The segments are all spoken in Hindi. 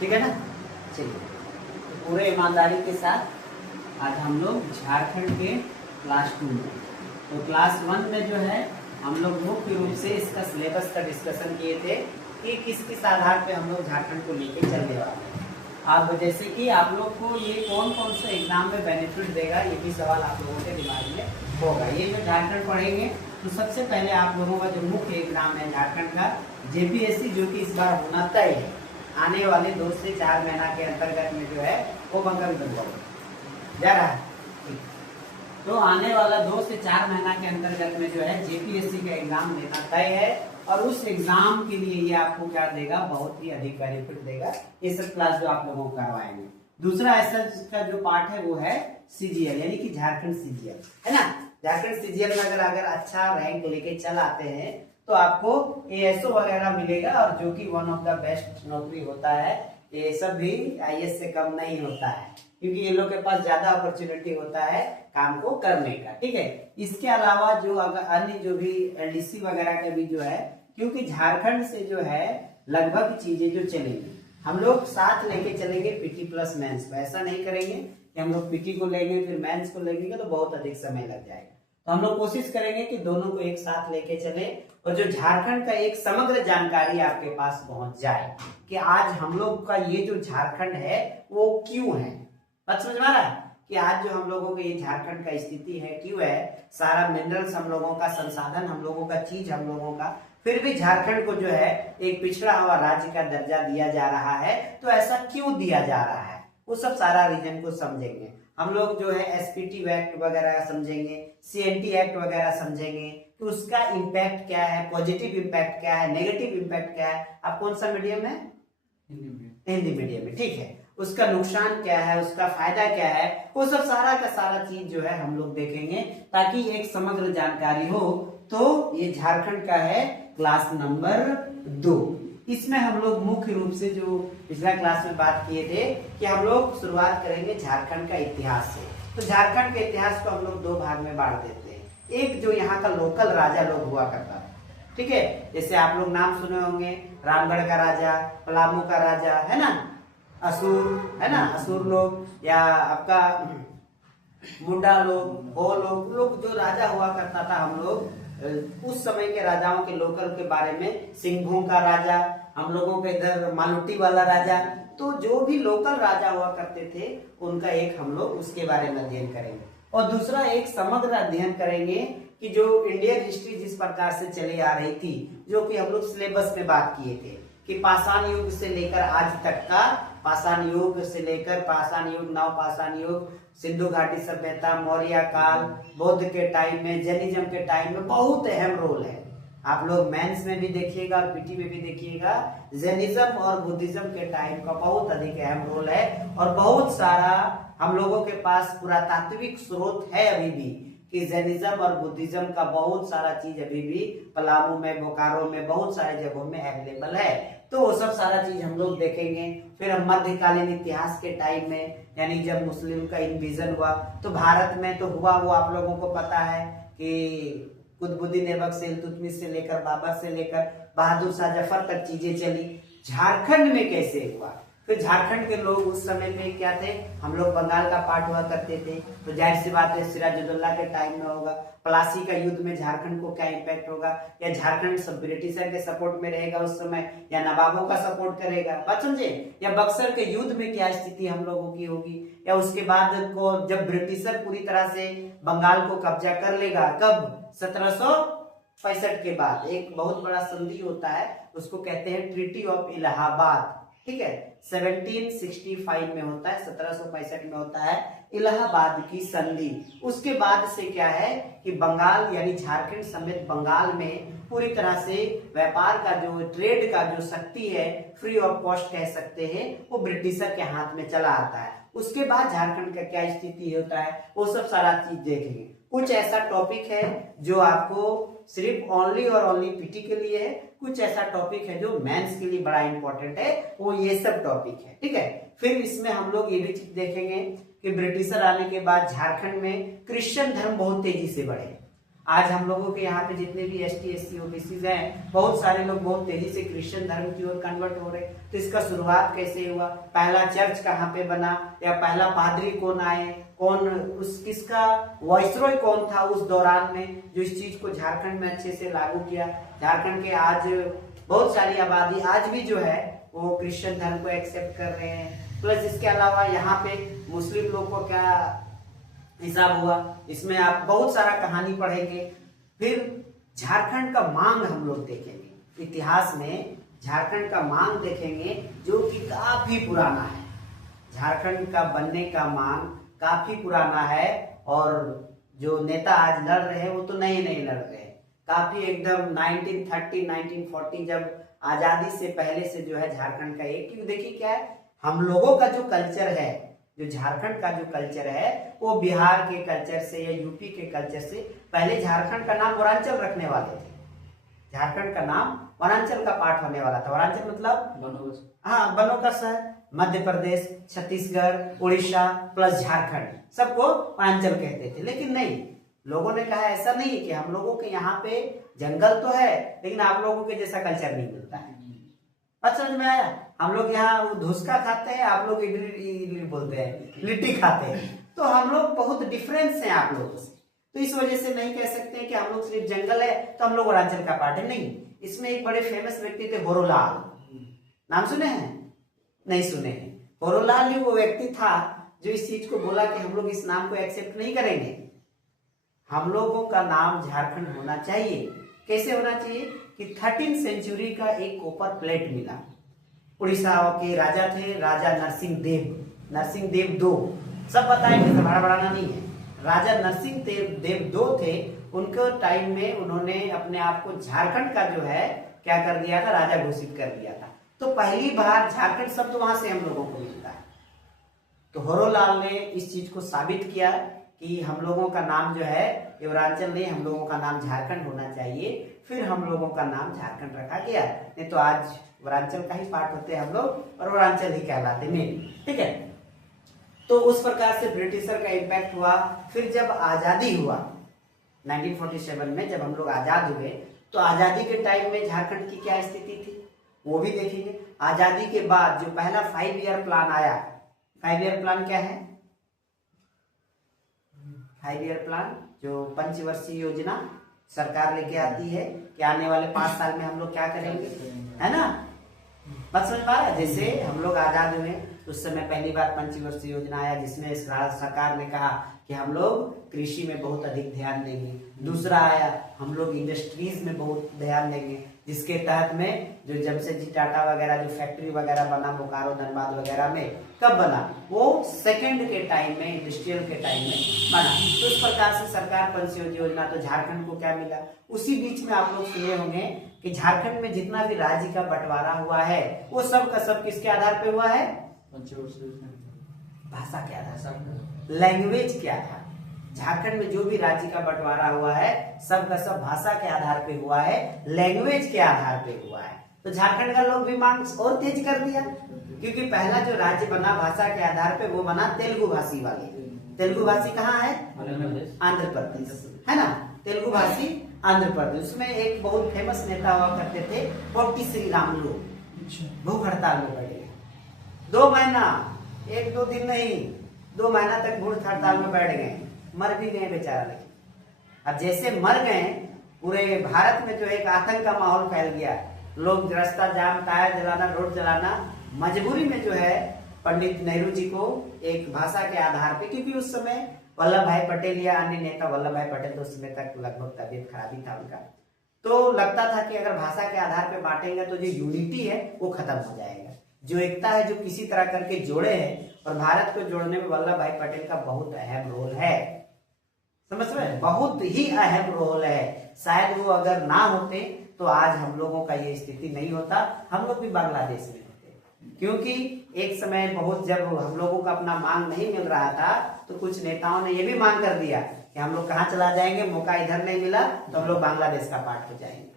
ठीक है ना। चलिए पूरे ईमानदारी के साथ आज हम लोग झारखंड के क्लास 2 में, तो क्लास 1 में जो है हम लोग मुख्य रूप से इसका सिलेबस का डिस्कशन किए थे कि किस किस आधार पे हम लोग झारखंड को लेके चलने वाले हैं। अब जैसे कि आप लोग को ये कौन कौन से एग्जाम में बेनिफिट देगा, ये भी सवाल आप लोगों के दिमाग में होगा। ये जो झारखंड पढ़ेंगे तो सबसे पहले आप लोगों का जो मुख्य एग्जाम है झारखंड का जेपीएससी, जो कि इस बार होना तय है, आने वाले 2 से 4 महीना के अंतर्गत में जो है वो बंगाल जा रहा है। तो आने वाला 2 से 4 महीना के अंतर्गत में जो है जेपीएससी का एग्जाम देना तय है, और उस एग्जाम के लिए ये आपको क्या देगा, बहुत ही अधिक बेनिफिट देगा ये सब क्लास जो आप लोगों को करवाएंगे। दूसरा ऐसा का जो पार्ट है वो है सीजीएल, यानी कि झारखंड सीजीएल, है ना। झारखंड सीजीएल में अगर अच्छा रैंक लेके चल आते हैं तो आपको एएसओ वगैरह मिलेगा, और जो कि वन ऑफ द बेस्ट नौकरी होता है। ये सब भी आईएएस से कम नहीं होता है, क्योंकि ये लोग के पास ज्यादा अपॉर्चुनिटी होता है काम को करने का, ठीक है। इसके अलावा जो अगर अन्य जो भी एलडीसी वगैरह का भी जो है, क्योंकि झारखंड से जो है लगभग चीजें जो चलेंगी, हम लोग साथ लेके चलेंगे पीटी प्लस मेंस को। ऐसा नहीं करेंगे कि हम लोग पीटी को लेंगे फिर मेंस को लेंगे, तो बहुत अधिक समय लग जाएगा। तो हम लोग कोशिश करेंगे कि दोनों को एक साथ लेके चले, और जो झारखंड का एक समग्र जानकारी आपके पास पहुंच जाए कि आज हम लोग का ये जो झारखंड है वो क्यों है। बात समझ में आ रहा है कि आज जो हम लोगों के ये झारखंड का स्थिति है क्यों है, सारा मिनरल्स हम लोगों का, संसाधन हम लोगों का, चीज हम लोगों का, फिर भी झारखंड को जो है एक पिछड़ा हुआ राज्य का दर्जा दिया जा रहा है। तो ऐसा क्यों दिया जा रहा है, वो सब सारा रीजन को समझेंगे हम लोग। जो है एसपीटी एक्ट वगैरह समझेंगे, सीएनटी एक्ट वगैरह समझेंगे कि उसका इम्पैक्ट क्या है, पॉजिटिव इम्पैक्ट क्या है, नेगेटिव इम्पैक्ट क्या है। आप कौन सा मीडियम है? हिंदी मीडियम में, ठीक है। उसका नुकसान क्या है, उसका फायदा क्या है, वो सब सारा का सारा चीज जो है हम लोग देखेंगे, ताकि एक समग्र जानकारी हो। तो ये झारखंड का है क्लास नंबर 2। इसमें हम लोग मुख्य रूप से जो पिछला क्लास में बात किए थे कि हम लोग शुरुआत करेंगे झारखंड का इतिहास से। तो झारखंड के इतिहास को हम लोग 2 भाग में बांट देते हैं। एक जो यहाँ का लोकल राजा लोग हुआ करता था, ठीक है, जैसे आप लोग नाम सुने होंगे, रामगढ़ का राजा, पलामू का राजा, है ना, असुर, है ना, असुर लोग, या आपका मुंडा लोग, हो लोग जो राजा हुआ करता था, हम लोग उस समय के राजाओं के लोकल के बारे में, सिंघों का राजा, हम लोगों के इधर मालुटी वाला राजा, तो जो भी लोकल राजा हुआ करते थे उनका एक हम लोग उसके बारे में अध्ययन करेंगे। और दूसरा एक समग्र अध्ययन करेंगे कि जो इंडियन हिस्ट्री जिस प्रकार से चली आ रही थी, जो कि हम लोग सिलेबस में बात किए थे कि पाषाण युग से लेकर आज तक का, पाषाण युग से लेकर पाषाण युग, नव पाषाण युग, सिंधु घाटी सभ्यता, मौर्य काल, बौद्ध के टाइम में, जैनिज्म के टाइम में बहुत अहम रोल है। आप लोग मेंस में भी देखिएगा और पीटी में भी देखिएगा, जैनिज्म और बुद्धिज्म के टाइम का बहुत अधिक अहम रोल है। और बहुत सारा हम लोगों के पास पुरातात्विक स्रोत है अभी भी कि जैनिज्म और बुद्धिज्म का बहुत सारा चीज अभी भी पलामू में, बोकारो में, बहुत सारे जगहों में अवेलेबल है। तो वो सब सारा चीज हम लोग देखेंगे। फिर हम मध्यकालीन इतिहास के टाइम में, यानी जब मुस्लिम का इन्वेजन हुआ, तो भारत में तो हुआ, वो आप लोगों को पता है कि कुतुबुद्दीन ऐबक से, इल्तुतमिश से लेकर, बाबर से लेकर बहादुर शाह जफर तक चीजें चली। झारखंड में कैसे हुआ, तो झारखंड के लोग उस समय में क्या थे, हम लोग बंगाल का पार्ट हुआ करते थे, तो जाहिर सी बात है सिराजुद्दौला के टाइम में होगा। प्लासी का युद्ध में झारखंड को क्या इम्पैक्ट होगा, या झारखंड सब ब्रिटिशर के सपोर्ट में रहेगा उस समय, या नवाबों का सपोर्ट करेगा, बात समझे, या बक्सर के युद्ध में क्या स्थिति हम लोगों की होगी, या उसके बाद को जब ब्रिटिशर पूरी तरह से बंगाल को कब्जा कर लेगा, कब, 1765 के बाद एक बहुत बड़ा संधि होता है, उसको कहते हैं ट्रीटी ऑफ इलाहाबाद, ठीक है, 1765 में होता है, 1765 में होता है इलाहाबाद की संधि। उसके बाद से क्या है कि बंगाल यानी झारखंड समेत बंगाल में पूरी तरह से व्यापार का जो, ट्रेड का जो शक्ति है, फ्री ऑफ कॉस्ट कह सकते हैं, वो ब्रिटिशर के हाथ में चला आता है। उसके बाद झारखंड का क्या स्थिति होता है, वो सब सारा चीज देखेंगे। कुछ ऐसा टॉपिक है जो आपको सिर्फ ओनली और ओनली पीटी के लिए है, कुछ ऐसा टॉपिक है जो मेंस के लिए बड़ा इंपॉर्टेंट है, वो ये सब टॉपिक है, ठीक है। फिर इसमें हम लोग ये भी चीज देखेंगे कि ब्रिटिशर आने के बाद झारखंड में क्रिश्चियन धर्म बहुत तेजी से बढ़े। आज हम लोगों के यहाँ पे जितने भी ST SC OBCs हैं, बहुत सारे लोग बहुत तेजी से क्रिश्चियन धर्म की ओर कन्वर्ट हो रहे। तो इसका शुरुआत कैसे हुआ, पहला चर्च कहाँ पे बना, या पहला पादरी कौन आए, कौन उस किसका वाइसरॉय कौन था उस दौरान में जो इस चीज को झारखंड में अच्छे से लागू किया। झारखंड के आज बहुत सारी आबादी आज भी जो है वो क्रिश्चियन धर्म को एक्सेप्ट कर रहे हैं। प्लस इसके अलावा यहाँ पे मुस्लिम लोग को क्या हिसाब हुआ, इसमें आप बहुत सारा कहानी पढ़ेंगे। फिर झारखंड का मांग हम लोग देखेंगे, इतिहास में झारखंड का मांग देखेंगे जो कि काफी पुराना है। झारखंड का बनने का मांग काफी पुराना है, और जो नेता आज लड़ रहे हैं वो तो नए नए लड़ रहे हैं, काफी एकदम 1930 1940 जब आजादी से पहले से जो है झारखंड का एक, क्योंकि देखिए क्या है, हम लोगों का जो कल्चर है, जो झारखंड का जो कल्चर है वो बिहार के कल्चर से या यूपी के कल्चर से, पहले झारखंड का नाम वनांचल रखने वाले थे। झारखंड का नाम वनांचल का पार्ट होने वाला था। वनांचल मतलब हाँ, बनों का शहर। मध्य प्रदेश, छत्तीसगढ़, उड़ीसा प्लस झारखंड सबको वनांचल कहते थे। लेकिन नहीं, लोगों ने कहा ऐसा नहीं कि हम लोगों के यहाँ पे जंगल तो है लेकिन आप लोगों के जैसा कल्चर नहीं मिलता है। बात समझ में आया? हम लोग यहाँ धुसका खाते हैं, आप लोग इडली बोलते हैं, लिट्टी खाते हैं, तो हम लोग बहुत डिफरेंस हैं आप लोगों से। तो इस वजह से नहीं कह सकते कि हम लोग सिर्फ जंगल है तो हम लोग वनांचल का पार्ट है, नहीं। इसमें एक बड़े फेमस व्यक्ति थे होरोलाल, नाम सुने हैं? नहीं सुने हैं। होरोलाल ही वो व्यक्ति था जो इस चीज को बोला कि हम लोग इस नाम को एक्सेप्ट नहीं करेंगे, हम लोगों का नाम झारखंड होना चाहिए। कैसे होना चाहिए कि 13वीं सेंचुरी का एक कॉपर प्लेट मिला। उड़ीसा के राजा थे, राजा नरसिंह देव दो, सब बताएंगे, बड़ा बढ़ाना नहीं है। राजा नरसिंह देव दो थे, उनके टाइम में उन्होंने अपने आप को झारखंड का जो है क्या कर दिया था, राजा घोषित कर दिया था। तो पहली बार झारखंड शब्द वहां से हम लोगों को मिलता है। तो होरोलाल ने इस चीज को साबित किया कि हम लोगों का नाम जो है युवरांचल नहीं, हम लोगों का नाम झारखंड होना चाहिए। फिर हम लोगों का नाम झारखंड रखा गया, नहीं तो आज वरांचल का ही पार्ट होते हैं हम लोग और वरांचल ही कहलाते मेन, ठीक है। तो उस प्रकार से ब्रिटिशर का इम्पैक्ट हुआ। फिर जब आजादी हुआ 1947 में, जब हम लोग आजाद हुए, तो आजादी के टाइम में झारखंड की क्या स्थिति थी वो भी देखेंगे। आजादी के बाद जो पहला 5 ईयर प्लान आया, 5 ईयर प्लान क्या है? 5 ईयर प्लान जो पंचवर्षीय योजना सरकार लेके आती है कि आने वाले 5 साल में हम लोग क्या करेंगे, है ना? बात समझ पा रहा है? जैसे हम लोग आजाद हुए उस समय पहली बार पंचवर्षीय योजना आया, जिसमें सरकार ने कहा कि हम लोग कृषि में बहुत अधिक ध्यान देंगे। दूसरा आया, हम लोग इंडस्ट्रीज में बहुत ध्यान देंगे, जिसके तहत में जो जमशेदजी टाटा वगैरह जो फैक्ट्री वगैरह बना बोकारो धनबाद वगैरह में, कब बना? वो सेकंड के टाइम में, इंडस्ट्रियल के टाइम में बना। तो इस प्रकार से सरकार पंचवर्षीय योजना, तो झारखंड को क्या मिला? उसी बीच में आप लोग सुने होंगे कि झारखंड में जितना भी राज्य का बंटवारा हुआ है वो सब का सब किसके आधार पे हुआ है? भाषा के आधार पर, लैंग्वेज के आधार। झारखंड में जो भी राज्य का बंटवारा हुआ है सब का सब भाषा के आधार पे हुआ है, लैंग्वेज के आधार पे हुआ है। तो झारखंड का लोग भी मांग और तेज कर दिया, क्योंकि पहला जो राज्य बना भाषा के आधार पे वो बना तेलुगु भाषी वाले। तेलुगु भाषी कहाँ है? आंध्र प्रदेश, है ना? तेलुगु भाषी आंध्र प्रदेश। उसमें एक बहुत फेमस नेता हुआ करते थे पोट्टी श्रीरामुलु, भूख हड़ताल में बैठे 2 महीना, 1-2 दिन नहीं, 2 महीना तक भूख हड़ताल में बैठ गए, मर भी गए बेचारा। लेकिन अब जैसे मर गए, पूरे भारत में जो एक आतंक का माहौल फैल गया, लोग रास्ता जाम, टायर जलाना, रोड जलाना, मजबूरी में जो है पंडित नेहरू जी को एक भाषा के आधार पे, क्योंकि उस समय वल्लभ भाई पटेल या अन्य नेता, वल्लभ भाई पटेल तो उस समय तक लगभग तबियत खराबी था उनका, तो लगता था कि अगर भाषा के आधार पे बांटेंगे तो जो यूनिटी है वो खत्म हो जाएगा, जो एकता है जो किसी तरह करके जोड़े हैं। और भारत को जोड़ने में वल्लभ भाई पटेल का बहुत अहम रोल है, समझ रहे? बहुत ही अहम रोल है। शायद वो अगर ना होते तो आज हम लोगों का ये स्थिति नहीं होता, हम लोग भी बांग्लादेश में होते। क्योंकि एक समय बहुत जब हम लोगों का अपना मांग नहीं मिल रहा था तो कुछ नेताओं ने ये भी मांग कर दिया कि हम लोग कहाँ चला जाएंगे, मौका इधर नहीं मिला तो हम लोग बांग्लादेश का पार्ट हो जाएंगे।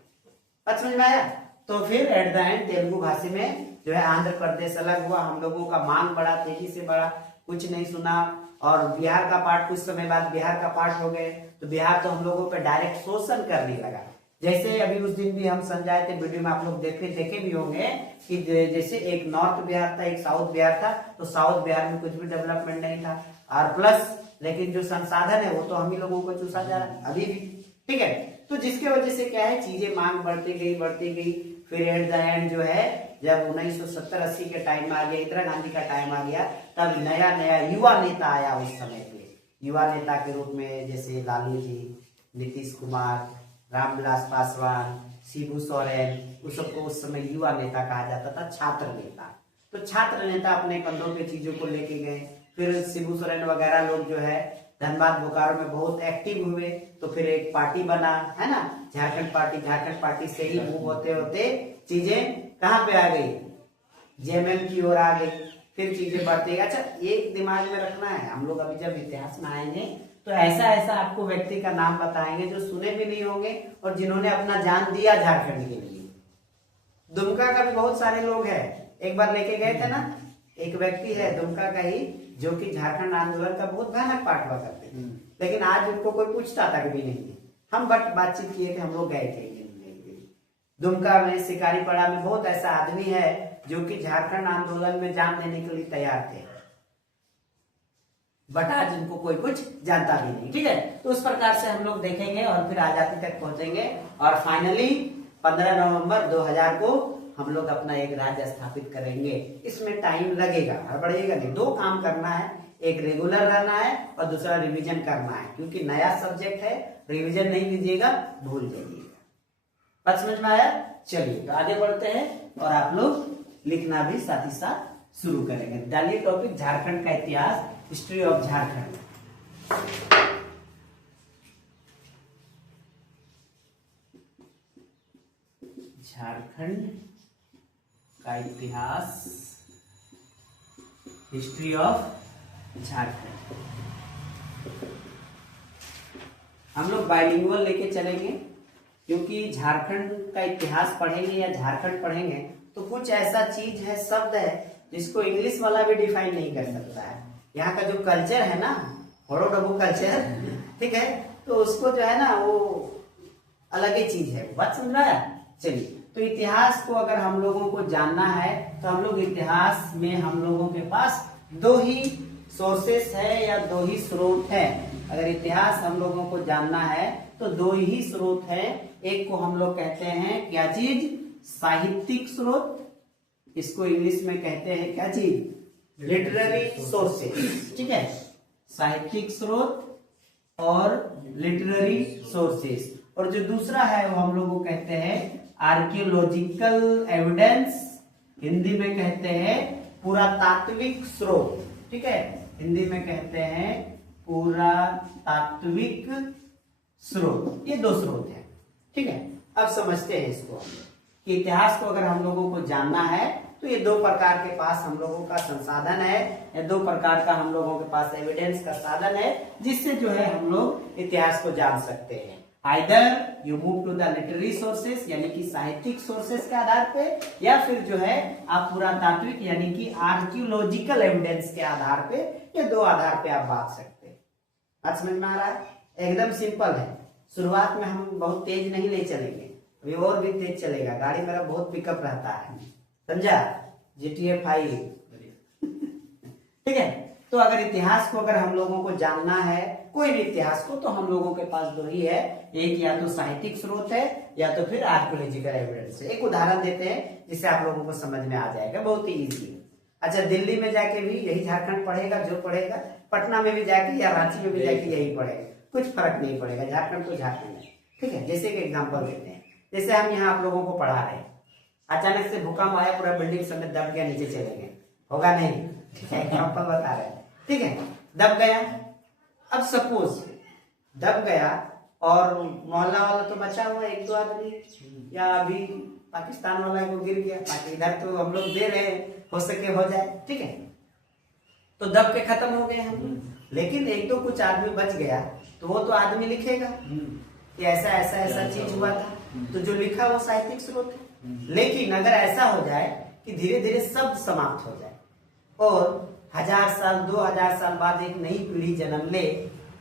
बात समझ में आया? तो फिर एट द एंड तेलुगु भाषी में जो है आंध्र प्रदेश अलग हुआ, हम लोगों का मांग बढ़ा, तेजी से बढ़ा। कुछ नहीं सुना, और बिहार का पार्ट कुछ समय बाद बिहार का पार्ट हो गए, तो बिहार तो हम लोगों पे डायरेक्ट शोषण करने लगा। जैसे अभी उस दिन भी हम समझाए थे, वीडियो में आप लोग देखे भी होंगे कि जैसे एक नॉर्थ बिहार था, एक साउथ बिहार था, तो साउथ बिहार में कुछ भी डेवलपमेंट नहीं था, और प्लस लेकिन जो संसाधन है वो तो हम ही लोगों को चूसा जा रहा है अभी भी, ठीक है। तो जिसके वजह से क्या है, चीजें मांग बढ़ती गई, फिर एट द एंड जो है जब 1970-80 के टाइम में आ गया, इंदिरा गांधी का टाइम आ गया, तब नया युवा नेता आया उस समय पे, युवा नेता के रूप में जैसे लालू जी, नीतीश कुमार, रामविलास पासवान, शिबू सोरेन, उस सबको उस समय युवा नेता कहा जाता था, छात्र नेता। तो छात्र नेता अपने कंधों पे चीजों को लेके गए। फिर शिबू सोरेन वगैरह लोग जो है धनबाद बोकारो में बहुत एक्टिव हुए, तो फिर एक पार्टी बना, है ना, झारखंड पार्टी से ही मूव होते होते चीजें कहाँ पे आ गई, जेएमएम की ओर आ गई। फिर चीजें बढ़ती गई। अच्छा, एक दिमाग में रखना है, हम लोग अभी जब इतिहास में आएंगे तो ऐसा आपको व्यक्ति का नाम बताएंगे जो सुने भी नहीं होंगे और जिन्होंने अपना जान दिया झारखंड के लिए। दुमका का भी बहुत सारे लोग हैं, एक बार लेके गए थे ना, एक व्यक्ति है दुमका का ही जो कि झारखंड आंदोलन का बहुत भयानक पार्ट हुआ करते थे, लेकिन आज उनको कोई पूछता तक भी नहीं। हम बट बातचीत किए थे, हम लोग गए थे दुमका में, शिकारीपाड़ा में बहुत ऐसा आदमी है जो कि झारखंड आंदोलन में जान देने के लिए तैयार थे, बट आज उनको कोई कुछ जानता भी नहीं, ठीक है। तो उस प्रकार से हम लोग देखेंगे और फिर आजादी तक पहुंचेंगे, और फाइनली 15 नवंबर 2000 को हम लोग अपना एक राज्य स्थापित करेंगे। इसमें टाइम लगेगा, हड़बड़िएगा नहीं, दो काम करना है, एक रेगुलर रहना है और दूसरा रिवीजन करना है, क्योंकि नया सब्जेक्ट है, रिवीजन नहीं कीजिएगा भूल जाइएगा। बात समझ में आया? चलिए तो आगे बढ़ते हैं और आप लोग लिखना भी साथ ही साथ शुरू करेंगे। डालिए टॉपिक झारखंड का इतिहास, हिस्ट्री ऑफ झारखंड। झारखंड का इतिहास, हिस्ट्री ऑफ झारखंड। हम लोग बाइलिंगुअल लेके चलेंगे, क्योंकि झारखंड का इतिहास पढ़ेंगे या झारखंड पढ़ेंगे तो कुछ ऐसा चीज है, शब्द है जिसको इंग्लिश वाला भी डिफाइन नहीं कर सकता है। यहाँ का जो कल्चर है ना, होड़ो कल्चर, ठीक है, तो उसको जो है ना वो अलग ही चीज है। बात समझ रहा है? चलिए, तो इतिहास को अगर हम लोगों को जानना है तो हम लोग इतिहास में हम लोगों के पास दो ही सोर्सेस है या दो ही स्रोत है। अगर इतिहास हम लोगों को जानना है तो दो ही स्रोत है। एक को हम लोग कहते हैं क्या चीज, साहित्यिक स्रोत, इसको इंग्लिश में कहते हैं क्या चीज, लिटरेरी सोर्सेस, ठीक है, साहित्यिक स्रोत और लिटरेरी सोर्सेस। और जो दूसरा है वो हम लोग को कहते हैं आर्कियोलॉजिकल एविडेंस, हिंदी में कहते हैं पुरातात्विक स्रोत, ठीक है, हिंदी में कहते हैं पुरातात्विक स्रोत। ये दो स्रोत हैं, ठीक है। अब समझते हैं इसको कि इतिहास को अगर हम लोगों को जानना है तो ये दो प्रकार के पास हम लोगों का संसाधन है, या दो प्रकार का हम लोगों के पास एविडेंस का साधन है, जिससे जो है हम लोग इतिहास को जान सकते हैं। Either you move to the literary sources, यानी कि साहित्यिक सोर्सेस के आधार पे, या फिर जो है आप पुरातात्विक यानी कि आर्कियोलॉजिकल एविडेंस के आधार पे, ये दो आधार पे आप बात सकते हैं। आज समझ में आ रहा है? एकदम सिंपल है। शुरुआत में हम बहुत तेज नहीं ले चलेंगे, अभी और भी तेज चलेगा, गाड़ी मेरा बहुत पिकअप रहता है, समझा, GTA 5, ठीक है। तो अगर इतिहास को अगर हम लोगों को जानना है, कोई भी इतिहास को, तो हम लोगों के पास दो ही है, एक या तो साहित्यिक स्रोत है या तो फिर आर्कियोलॉजिकल एविडेंस है। एक उदाहरण देते हैं जिससे आप लोगों को समझ में आ जाएगा, बहुत ही इजी। अच्छा, दिल्ली में जाके भी यही झारखंड पढ़ेगा जो पढ़ेगा, पटना में भी जाके या रांची में भी जाके यही पढ़ेगा, कुछ फर्क नहीं पड़ेगा, झारखंड तो झारखंड है, ठीक है। जैसे कि एग्जाम्पल देते हैं, जैसे हम यहाँ आप लोगों को पढ़ा रहे हैं, अचानक से भूकंप आया, पूरा बिल्डिंग समेत दब गया, नीचे चले गए, होगा नहीं, एग्जाम्पल बता रहे हैं, ठीक है, दब गया। अब सपोज दब गया और मोहल्ला वाला तो बचा हुआ एक दो आदमी, या अभी पाकिस्तान वाला को गिर गया, बाकी इधर तो हम लोग दे रहे हैं, हो सके हो जाए, ठीक है, तो दब के खत्म हो गए हम। लेकिन एक तो कुछ आदमी बच गया, तो वो तो आदमी लिखेगा कि ऐसा ऐसा ऐसा चीज हुआ था, तो जो लिखा वो साहित्यिक स्रोत है। लेकिन अगर ऐसा हो जाए कि धीरे धीरे शब्द समाप्त हो जाए और 1000 साल 2000 साल बाद एक नई पीढ़ी जन्म ले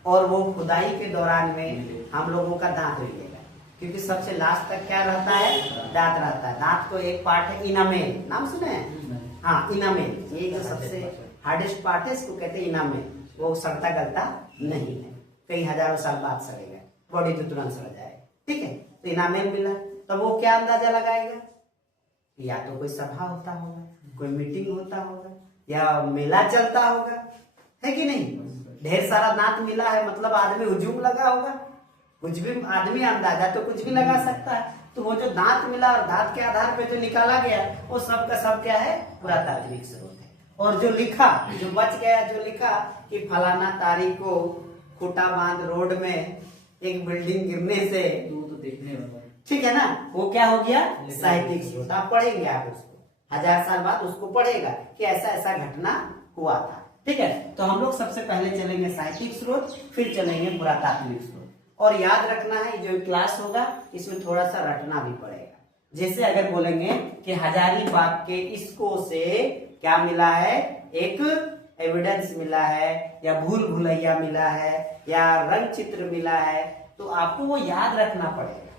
और वो खुदाई के दौरान में हम लोगों का दांत मिलेगा, क्योंकि सबसे लास्ट तक क्या रहता है, दांत रहता है। दांत को एक पार्ट है इनामेल, नाम सुने हैं? हाँ, इनामेल, ये जो सबसे हार्डेस्ट पार्ट है इसको कहते हैं इनामेल। वो सड़ता गलता नहीं है, कई हजारों साल बाद सड़ेगा, बॉडी तो तुरंत सड़ जाएगा। ठीक है, तो इनामेल मिला, तो वो क्या अंदाजा लगाएगा, या तो कोई सभा होता होगा, कोई मीटिंग होता होगा, या मेला चलता होगा, है कि नहीं? ढेर सारा दांत मिला है मतलब आदमी हुजूम लगा होगा, कुछ भी आदमी अंदाजा तो कुछ भी लगा सकता है। तो वो जो दांत मिला और दांत के आधार पे जो निकाला गया वो सब का सब क्या है, पुरातात्विक स्रोत है। और जो लिखा, जो बच गया, जो लिखा कि फलाना तारीख को खूटा बांध रोड में एक बिल्डिंग गिरने से, तो देखने वाला, ठीक है ना, वो क्या हो गया, साहित्यिक स्रोत। आप पढ़ेंगे, आप उसको 1000 साल बाद उसको पढ़ेगा कि ऐसा ऐसा घटना हुआ था। ठीक है, तो हम लोग सबसे पहले चलेंगे साहित्यिक स्रोत, फिर चलेंगे पुरातात्विक स्रोत। और याद रखना है, जो क्लास होगा इसमें थोड़ा सा रटना भी पड़ेगा। जैसे अगर बोलेंगे कि हजारीबाग के इसको से क्या मिला है, एक एविडेंस मिला है, या भूल भुलैया मिला है, या रंग चित्र मिला है, तो आपको वो याद रखना पड़ेगा।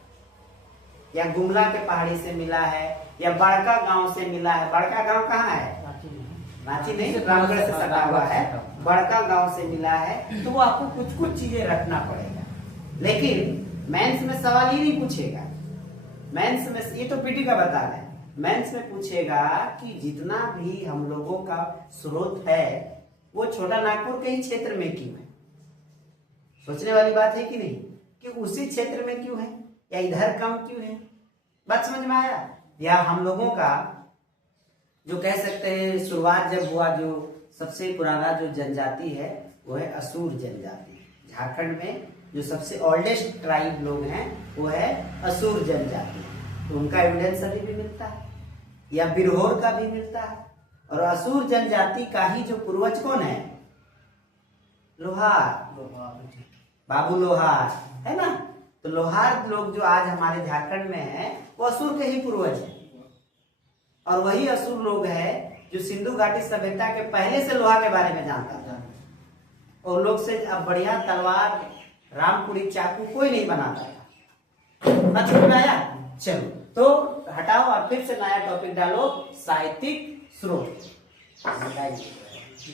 या गुमला के पहाड़ी से मिला है, या बड़का गांव से मिला है। बड़का गांव कहाँ है, रांची नहीं, रामगढ़ से सटा हुआ है। बड़का गांव से मिला है, तो वो आपको कुछ कुछ चीजें रखना पड़ेगा। लेकिन मेंस में सवाल ये नहीं पूछेगा, मेंस में ये तो पीटी का बता रहे हैं, मेंस में पूछेगा कि जितना भी हम लोगों का स्रोत है वो छोटा नागपुर के ही क्षेत्र में क्यों है। सोचने वाली बात है कि नहीं, कि उसी क्षेत्र में क्यों है, या इधर कम क्यों है। बात समझ में आया? या हम लोगों का जो कह सकते हैं शुरुआत जब हुआ, जो सबसे पुराना जो जनजाति है वो है असुर जनजाति। झारखंड में जो सबसे ओल्डेस्ट ट्राइब लोग हैं वो है असुर जनजाति, तो उनका एविडेंस अभी भी मिलता है, या बिरहोर का भी मिलता है। और असुर जनजाति का ही जो पूर्वज कौन है, लोहार, बाबू लोहार, है ना। तो लोहार लोग जो आज हमारे झारखंड में है वो असुर के ही पूर्वज है। और वही असुर लोग है जो सिंधु घाटी सभ्यता के पहले से लोहा के बारे में जानता था। और लोग से अब बढ़िया तलवार, रामपुरी, चाकू कोई नहीं बनाता था। समझ में आया? चलो, तो हटाओ और फिर से नया टॉपिक डालो, साहित्यिक स्रोत।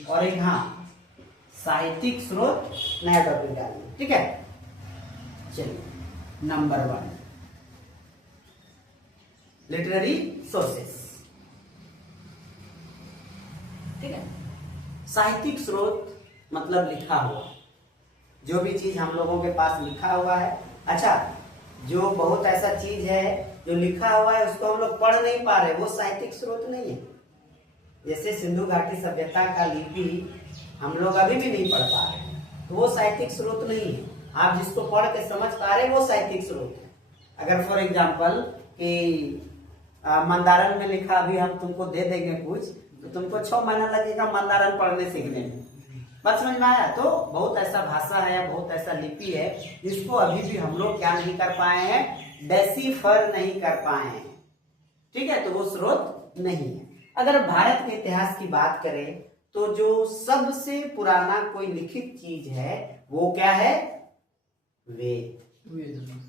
और एक, हाँ, साहित्यिक स्रोत नया टॉपिक डालिए। ठीक है, चलिए नंबर 1, लिटरेरी सोर्सेस। ठीक है, साहित्यिक स्रोत मतलब लिखा हुआ, जो भी चीज हम लोगों के पास लिखा हुआ है। अच्छा, जो बहुत ऐसा चीज है जो लिखा हुआ है उसको हम लोग पढ़ नहीं पा रहे, वो साहित्यिक स्रोत नहीं है। जैसे सिंधु घाटी सभ्यता का लिपि हम लोग अभी भी नहीं पढ़ पा रहे, तो वो साहित्यिक स्रोत नहीं है। आप जिसको पढ़ के समझ पा रहे वो साहित्यिक स्रोत है। अगर फॉर एग्जाम्पल कि मंदारण में लिखा, अभी हम तुमको दे देंगे कुछ, तो तुमको 6 महीना लगेगा मंदारण पढ़ने सीखने में। बात समझ में आया? तो बहुत ऐसा भाषा है, बहुत ऐसा लिपि है जिसको अभी भी हम लोग क्या नहीं कर पाए हैं, डेसिफर नहीं कर पाए हैं। ठीक है, तो वो स्रोत नहीं है। अगर भारत के इतिहास की बात करें तो जो सबसे पुराना कोई लिखित चीज है वो क्या है, वेद,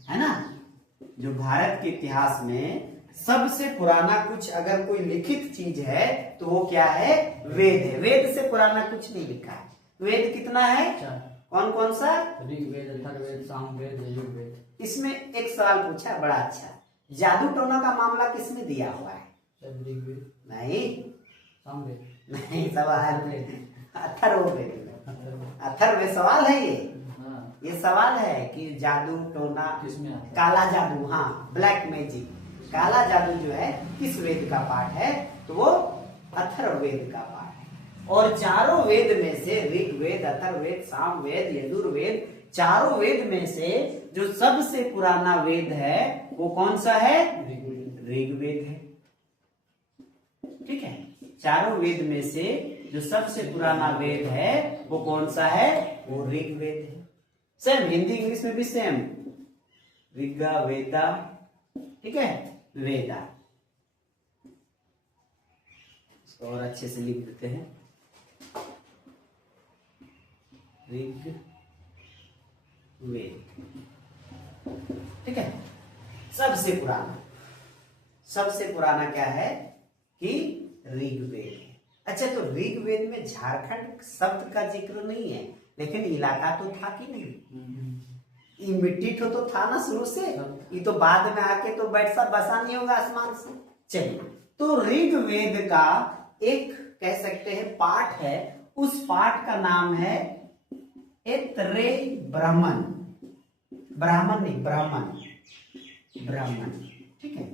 है ना। जो भारत के इतिहास में सबसे पुराना कुछ अगर कोई लिखित चीज है तो वो क्या है, वेद है। वेद से पुराना कुछ नहीं लिखा है। वेद कितना है, कौन कौन सा, ऋग्वेद, अथर्ववेद, सामवेद, यजुर्वेद। इसमें एक सवाल पूछा बड़ा अच्छा, जादू टोना का मामला किसने दिया हुआ है? ऋग्वेद नहीं, सामवेद नहीं, सवाल अथर्ववेद। अथर्ववेद सवाल है ये सवाल है कि जादू टोना किसमें आता है? काला जादू, हाँ, ब्लैक मैजिक, काला जादू जो है किस वेद का पाठ है, तो वो अथर्ववेद का पाठ है। और चारों वेद में से ऋग्वेद, अथर्ववेद, सामवेद, यजुर्वेद, चारों वेद में से जो सबसे पुराना वेद है वो कौन सा है, ऋग्वेद है। ठीक है, चारों वेद में से जो सबसे पुराना वेद है वो कौन सा है, वो ऋग्वेद है। सेम हिंदी इंग्लिश में भी सेम, ऋग्गा वेदा, ठीक है, वेदा। इसको और अच्छे से लिख देते हैं। ऋग्वेद। ठीक है, सबसे पुराना क्या है कि ऋग्वेद है। अच्छा, तो ऋग्वेद में झारखंड शब्द का जिक्र नहीं है, लेकिन इलाका तो था कि नहीं? ये मिट्टी तो था ना शुरू से, ये तो बाद में आके तो बसा नहीं होगा आसमान से। चलिए, तो ऋग्वेद का एक कह सकते हैं पाठ है, उस पाठ का नाम है ऐतरेय ब्राह्मण। ब्राह्मण नहीं, ब्राह्मण। ठीक है,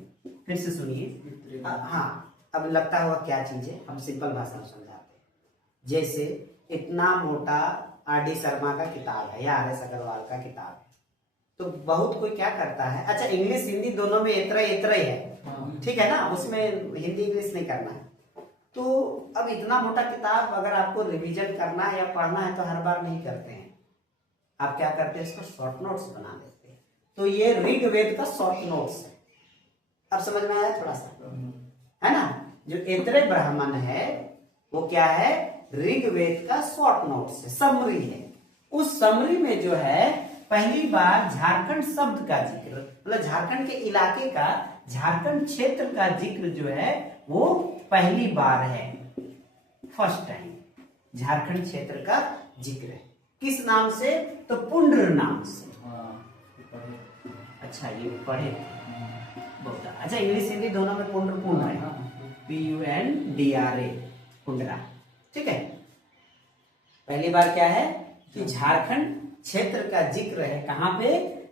फिर से सुनिए। हाँ, अब लगता होगा क्या चीज है, हम सिंपल भाषा में समझाते हैं। जैसे इतना मोटा आर.डी. शर्मा का किताब है या आर.एस. अग्रवाल का किताब है, तो बहुत कोई क्या करता है, अच्छा इंग्लिश हिंदी दोनों में ऐतरेय है, ठीक है ना, उसमें हिंदी इंग्लिश नहीं करना है। तो अब इतना मोटा किताब अगर आपको रिवीजन करना है या पढ़ना है तो हर बार नहीं करते हैं, आप क्या करते हैं, इसको शॉर्ट नोट्स बना देते हैं। तो ये ऋग्वेद का शॉर्ट नोट्स है। अब समझ में आया थोड़ा सा, है ना? जो ऐतरेय ब्राह्मण है वो क्या है, ऋग्वेद का शॉर्ट नोट्स है, समरी है। उस समरी में जो है पहली बार झारखंड शब्द का जिक्र, मतलब झारखंड के इलाके का, झारखंड क्षेत्र का जिक्र जो है वो पहली बार है, फर्स्ट टाइम झारखंड क्षेत्र का जिक्र है। किस नाम से? तो पुंड्र नाम से। अच्छा, ये पढ़े बहुत अच्छा, इंग्लिश हिंदी दोनों में पुंड्र है, PUNDRA, पुंडरा। ठीक है, पहली बार क्या है कि झारखंड क्षेत्र का जिक्र है, कहां पे?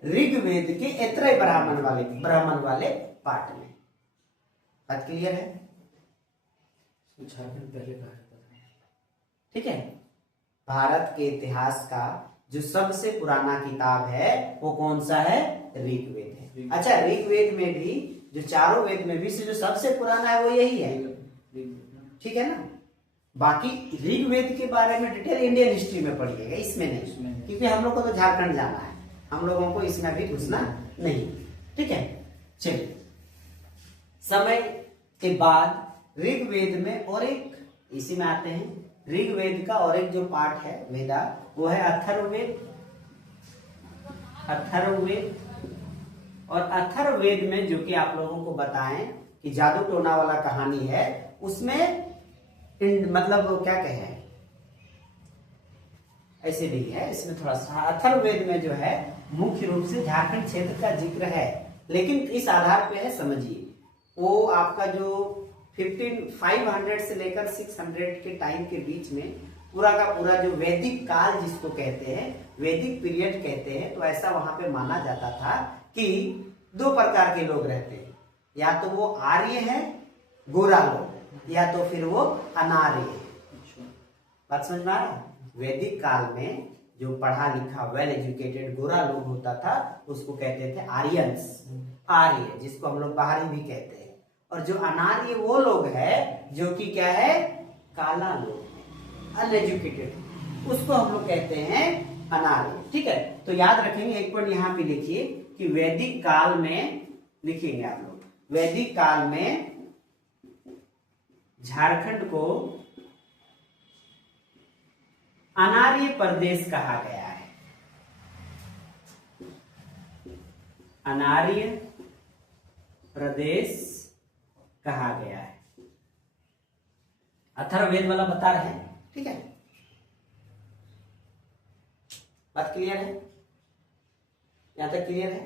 ऋग्वेद के ऐतरेय ब्राह्मण वाले पाठ में। बात क्लियर है? झारखंड पहले कहा जाता था। ठीक है, भारत के इतिहास का जो सबसे पुराना किताब है वो कौन सा है? ऋग्वेद है। अच्छा, ऋग्वेद में भी, जो चारों वेद में भी से जो सबसे पुराना है वो यही है, ठीक है ना? बाकी ऋग्वेद के बारे में डिटेल इंडियन हिस्ट्री में पढ़िएगा, इसमें नहीं, क्योंकि हम लोग को तो झारखंड जाना है, हम लोगों को इसमें भी घुसना नहीं। ठीक है, चलिए, समय के बाद ऋग्वेद में और एक, इसी में आते हैं, ऋग्वेद का और एक जो पाठ है वेदा, वो है अथर्ववेद। और अथर्ववेद में जो कि आप लोगों को बताएं कि जादू टोना वाला कहानी है, उसमें मतलब क्या कहे, ऐसे भी है, इसमें थोड़ा सा अथर्ववेद में जो है मुख्य रूप से झारखंड क्षेत्र का जिक्र है, लेकिन इस आधार पे है, समझिए, वो आपका जो 500 से लेकर 600 के टाइम के बीच में पूरा का पूरा जो वैदिक काल जिसको कहते हैं, वैदिक पीरियड कहते हैं, तो ऐसा वहां पे माना जाता था कि दो प्रकार के लोग रहते हैं, या तो वो आर्य है, गोरा लोग, या तो फिर वो अनार्य है। बात समझ में आ रहा है? वैदिक काल में जो पढ़ा लिखा वेल एजुकेटेड गोरा लोग होता था उसको कहते थे आर्यंस, आर्य, जिसको हम लोग बाहरी भी कहते हैं। और जो अनार्य वो लोग है जो कि क्या है, काला लोग, अनएजुकेटेड, उसको हम लोग कहते हैं अनार्य। ठीक है, तो याद रखेंगे, एक पॉइंट यहाँ पे लिखिए कि वैदिक काल में, लिखेंगे आप लोग, वैदिक काल में झारखंड को अनार्य प्रदेश कहा गया है, अनार्य प्रदेश कहा गया है। अथर्ववेद वाला बता रहे हैं, ठीक है, बात क्लियर है? यहां तक क्लियर है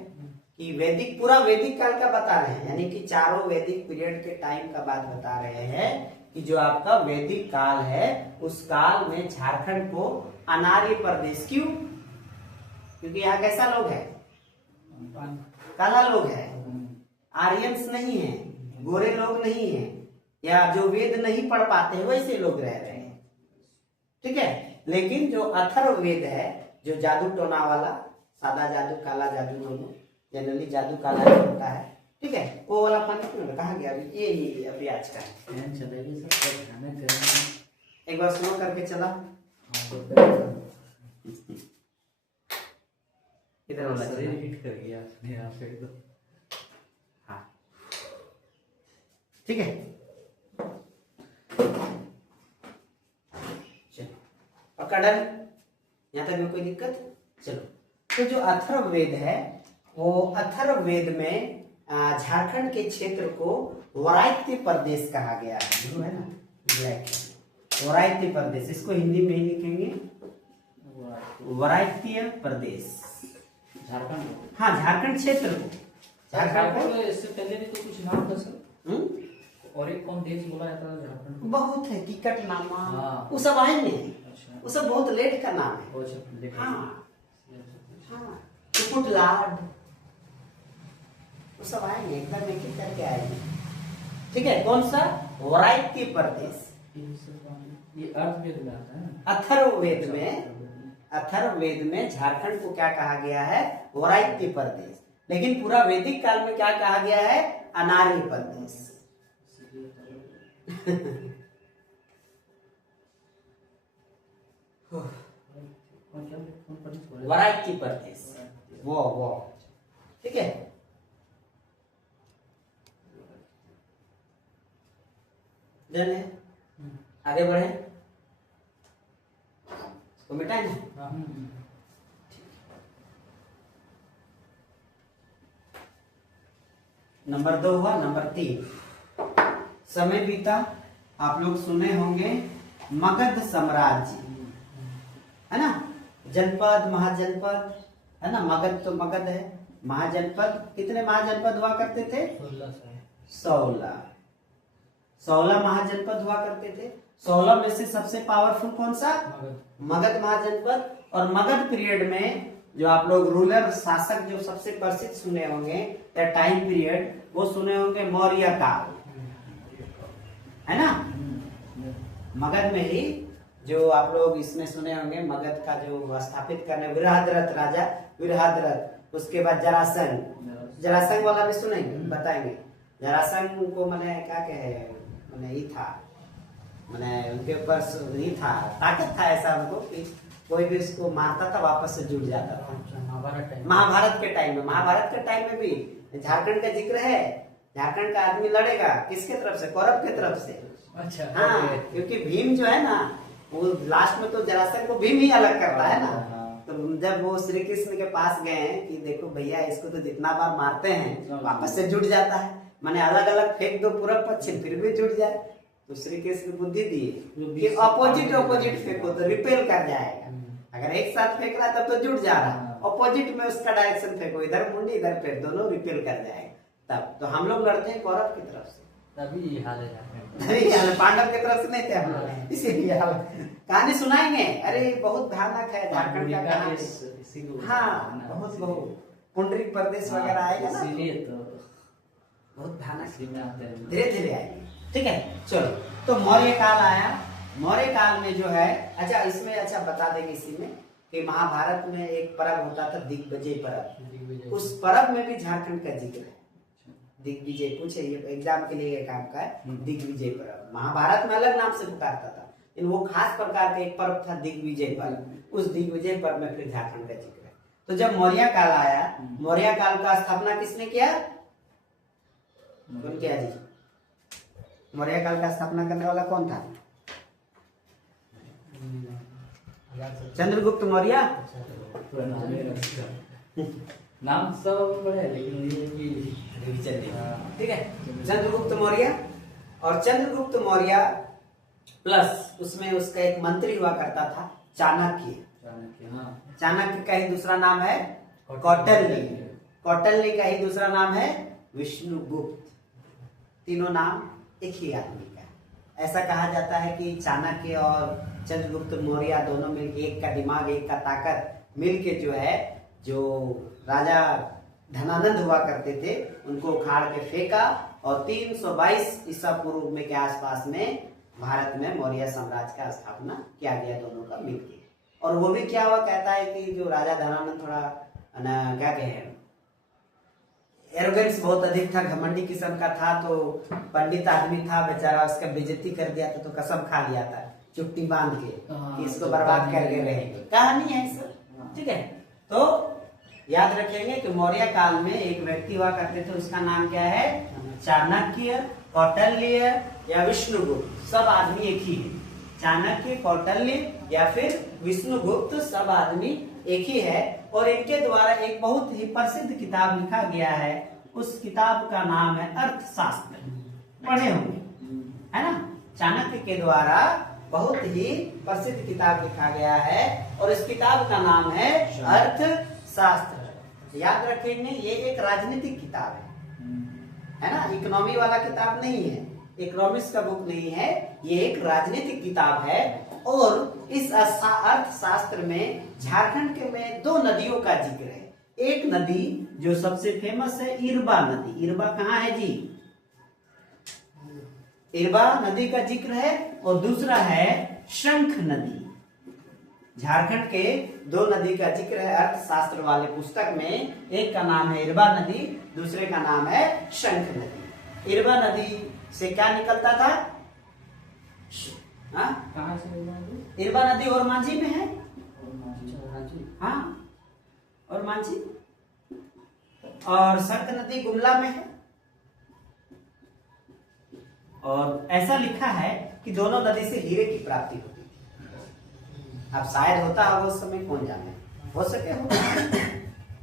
कि वैदिक, पूरा वैदिक काल का बता रहे हैं, यानी कि चारों वैदिक पीरियड के टाइम का बात बता रहे हैं कि जो आपका वैदिक काल है उस काल में झारखंड को अनार्य प्रदेश, क्यों? क्योंकि यहाँ कैसा लोग है, काला लोग है, आर्यंस नहीं है, गोरे लोग नहीं है, या जो वेद नहीं पढ़ पाते हैं वैसे लोग रह रहे हैं। ठीक है, लेकिन जो अथर्ववेद है, जो जादू टोना वाला, सादा जादू काला जादू दोनों, जनरली जादू काला ही होता है, ठीक है, वो वाला पानी कहाँ गया? ये अभी आज का एक बार स्लो करके चला, इधर वाला हिट कर गया यहाँ पे तो। हाँ, ठीक है, पकड़न यहाँ तक में कोई दिक्कत? चलो, तो जो अथर्ववेद है वो अथर्ववेद में झारखंड के क्षेत्र को वराइत्य प्रदेश कहा गया है, जो है ना ब्लैक, वराइत्य प्रदेश, इसको हिंदी में ही लिखेंगे वराइत्य प्रदेश, झारखंड। हाँ झारखंड क्षेत्र को, झारखंड में इससे पहले भी तो कुछ नाम था सर, और एक कौन देश बोला जाता है झारखंड को? बहुत है, टिकटनामा, हाँ। वो सब आएंगे, अच्छा। वो सब बहुत लेट का नाम है। वो सब देखा। हाँ हाँ, कुकुटलाड, वो सब आएंगे, एकदम एक एक करके आएंगे। ठीक है, कौन सा? वराइत्य प्रदेश। ये अर्थवेद में आता है। अथर्ववेद में, अथर्ववेद में झारखंड को क्या कहा गया है? वराइत्य प्रदेश। लेकिन पूरा वैदिक काल में क्या कहा गया है? अनार्य प्रदेश। वराइत्य प्रदेश, वो ठीक है। डन है, आगे बढ़े, इसको मिटाएंगे। नंबर 2 हुआ। नंबर 3, समय बीता, आप लोग सुने होंगे मगध साम्राज्य, है ना, जनपद महाजनपद, है ना, मगध तो मगध है, महाजनपद, कितने महाजनपद हुआ करते थे? 16 महाजनपद हुआ करते थे। 16 में से सबसे पावरफुल कौन सा? मगध महाजनपद। और मगध पीरियड में जो आप लोग रूलर शासक जो सबसे प्रसिद्ध सुने होंगे टाइम पीरियड, वो सुने होंगे मौर्य काल, है ना। मगध में ही जो आप लोग इसमें सुने होंगे, मगध का जो स्थापित करने वीरभद्र राजा, वीरभद्र, उसके बाद जरासंध, जरासंध वाला भी सुनेंगे, बताएंगे। जरासंध को मैंने क्या कहे, मैंने ही था, मैंने उनके ऊपर ही था, ताकत था ऐसा उनको कि कोई भी उसको मारता था वापस से जुड़ जाता था। महाभारत के टाइम में, महाभारत के टाइम में भी झारखंड का जिक्र है। झारखंड का आदमी लड़ेगा किसके तरफ से? कौरव के तरफ से। अच्छा, हाँ, क्योंकि भीम जो है ना, वो लास्ट में तो जरासंध को भीम ही अलग करता है ना। तो जब वो श्री कृष्ण के पास गए कि देखो भैया, इसको तो जितना बार मारते हैं वापस से जुड़ जाता है, माने अलग अलग फेंक दो पूरब पश्चिम फिर भी जुड़ जाए। तो श्री कृष्ण बुद्धि दिए कि अपोजिट अपोजिट फेंको तो रिपेल कर जाएगा। अगर एक साथ फेंक रहा तब तो जुड़ जा रहा, अपोजिट में उसका डायरेक्शन फेंको, इधर मुंडी इधर फेंक, दोनों रिपेल कर जाएगा। तब तो हम लोग लड़ते हैं कौरव की तरफ से, तभी ये हाल है। पांडव की तरफ से नहीं थे हम लोग, इसीलिए कहानी सुनाएंगे। अरे बहुत भयानक है झारखंड का कहानी। हाँ, बहुत बहुत पुंडरीक प्रदेश वगैरह आएगा ना, इसीलिए तो बहुत भयानक, धीरे धीरे आएंगे। ठीक है, चलो, तो मौर्य काल आया। मौर्य काल में जो है, अच्छा इसमें अच्छा बता देंगे इसी में कि महाभारत में एक पर्व होता था दिग्विजय पर्व, उस पर्व में भी झारखंड का जिक्र है। दिग्विजय पूछे, ये एग्जाम के लिए काम का है। दिग्विजय पर्व महाभारत में अलग नाम से पुकारता था, लेकिन वो खास प्रकार का एक पर्व था दिग्विजय पर्व। उस दिग्विजय पर्व में फिर झारखंड का जिक्र है। तो जब मौर्य काल आया, मौर्य काल का स्थापना किसने किया? कौन किया जी? मौर्य काल का स्थापना करने वाला कौन था? चंद्रगुप्त मौर्य। नाम सब बड़े हैं, लेकिन ये भी ठीक है, चंद्रगुप्त मौर्य। और चंद्रगुप्त मौर्य प्लस उसमें उसका एक मंत्री हुआ करता था चाणक्य। चाणक्य का ही दूसरा नाम है कौटिल्य। कौटिल्य का ही दूसरा नाम है विष्णुगुप्त। तीनों नाम एक ही आदमी का है। ऐसा कहा जाता है कि चाणक्य और चंद्रगुप्त मौर्य दोनों मिलकर, एक का दिमाग एक का ताकत मिलके जो है, जो राजा धनानंद हुआ करते थे उनको उखाड़ के फेंका, और 322 ईसा पूर्व में के आसपास में भारत में मौर्य साम्राज्य का स्थापना किया गया, दोनों का मिलके। और वो भी क्या हुआ, कहता है कि जो राजा धनानंद थोड़ा क्या कहे, एरोगेंस बहुत अधिक था, घमंडी किस्म का था, तो पंडित आदमी था बेचारा, उसका बेइज्जती कर दिया था, तो कसम खा लिया था चुट्टी बांध के कि इसको बर्बाद करके रहेंगे। कहानी है सर, ठीक है। तो याद रखेंगे कि मौर्य काल में एक व्यक्ति हुआ करते थे, उसका नाम क्या है? चाणक्य, कौटिल्य या विष्णुगुप्त, सब आदमी एक ही है। चाणक्य, कौटिल्य या फिर विष्णुगुप्त, सब आदमी एक ही है। और इनके द्वारा एक बहुत ही प्रसिद्ध किताब लिखा गया है, उस किताब का नाम है अर्थशास्त्र। पढ़े होंगे, है ना। चाणक्य के द्वारा बहुत ही प्रसिद्ध किताब लिखा गया है और इस किताब का नाम है अर्थशास्त्र। याद रखेंगे, ये एक राजनीतिक किताब है ना, इकोनॉमी वाला किताब नहीं है, इकोनॉमिक्स का बुक नहीं है, ये एक राजनीतिक किताब है। और इस अर्थशास्त्र में झारखंड के में 2 नदियों का जिक्र है। एक नदी जो सबसे फेमस है, इरबा नदी। इरबा कहाँ है जी? इरबा नदी का जिक्र है। और दूसरा है शंख नदी। झारखंड के 2 नदी का जिक्र है अर्थशास्त्र वाले पुस्तक में। एक का नाम है इरबा नदी, दूसरे का नाम है शंख नदी। इरबा नदी से क्या निकलता था? कहाँ से? इरबा नदी और मांझी में है। हाँ, और मांझी। और शंख नदी गुमला में है। और ऐसा लिखा है कि दोनों नदी से हीरे की प्राप्ति होती थी। अब शायद होता होगा उस समय, कौन जाने, हो सके हो।